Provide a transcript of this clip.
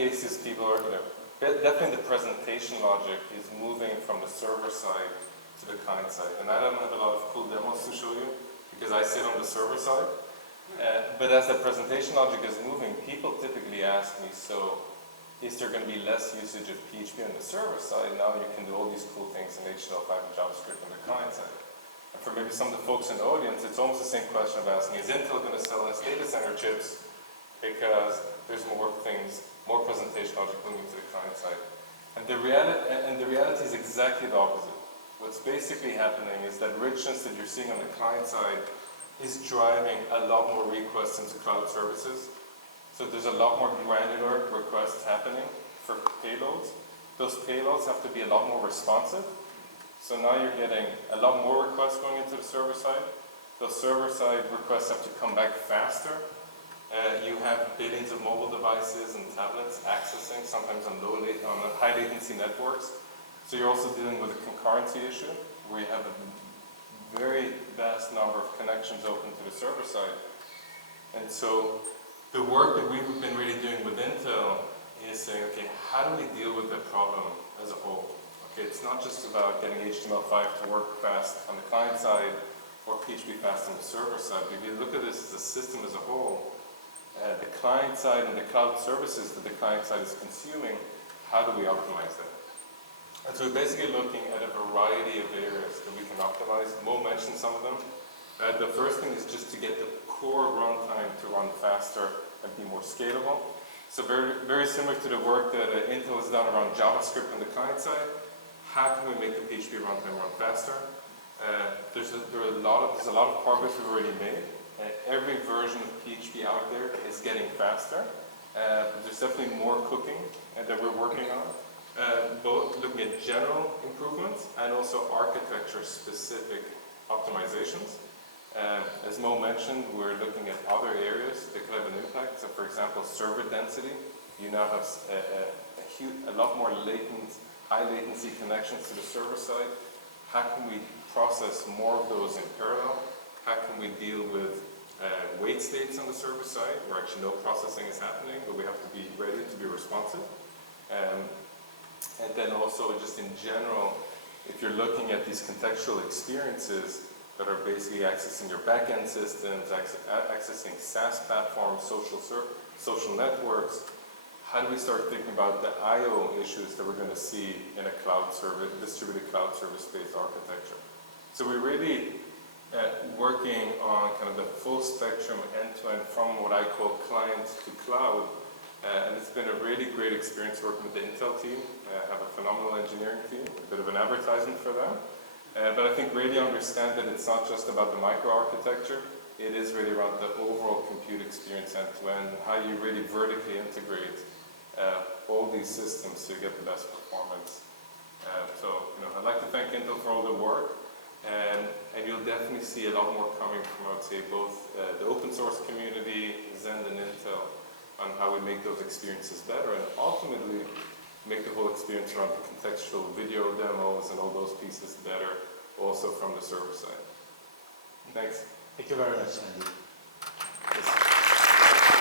cases, people are, definitely the presentation logic is moving from the server side to the client side. And I don't have a lot of cool demos to show you because I sit on the server side. But as the presentation logic is moving, people typically ask me, so is there going to be less usage of PHP on the server side? Now you can do all these cool things in HTML5 and JavaScript on the client side. And for maybe some of the folks in the audience, it's almost the same question of asking, is Intel going to sell less data center chips because there's more things, more presentation logic moving to the client side? And the reality is exactly the opposite. What's basically happening is that richness that you're seeing on the client side is driving a lot more requests into cloud services. So there's a lot more granular requests happening for payloads. Those payloads have to be a lot more responsive. So now you're getting a lot more requests going into the server side. Those server side requests have to come back faster. You have billions of mobile devices and tablets accessing, sometimes on high latency networks. So you're also dealing with a concurrency issue, where you have a very vast number of connections open to the server side. And so the work that we've been really doing with Intel is saying, okay, how do we deal with the problem as a whole? Okay, it's not just about getting HTML5 to work fast on the client side or PHP fast on the server side. But if you look at this as a system as a whole, the client side and the cloud services that the client side is consuming, how do we optimize that? And so we're basically looking at a variety of areas that we can optimize. Mo mentioned some of them. The first thing is just to get the core runtime to run faster and be more scalable. So very, very similar to the work that Intel has done around JavaScript on the client side. How can we make the PHP runtime run faster? There's a lot of progress we've already made. Every version of PHP out there is getting faster. But there's definitely more cooking that we're working on. Both looking at general improvements and also architecture-specific optimizations. As Mo mentioned, we're looking at other areas that could have an impact. So for example, server density. You now have a lot more high latency connections to the server side. How can we process more of those in parallel? How can we deal with wait states on the server side, where actually no processing is happening, but we have to be ready to be responsive? And then also just in general, if you're looking at these contextual experiences that are basically accessing your backend systems, accessing SaaS platforms, social networks, how do we start thinking about the I/O issues that we're going to see in a cloud service, distributed cloud service-based architecture? So we're really working on kind of the full spectrum end-to-end from what I call client to cloud. And it's been a really great experience working with the Intel team. I have a phenomenal engineering team, a bit of an advertisement for them. But I think really understand that it's not just about the microarchitecture. It is really around the overall compute experience end-to-end, how you really vertically integrate all these systems to get the best performance. So I'd like to thank Intel for all the work. And you'll definitely see a lot more coming from, I would say, both the open source community, Zen and Intel, on how we make those experiences better and ultimately make the whole experience around the contextual video demos and all those pieces better also from the server side. Thanks. Thank you very much, Andy.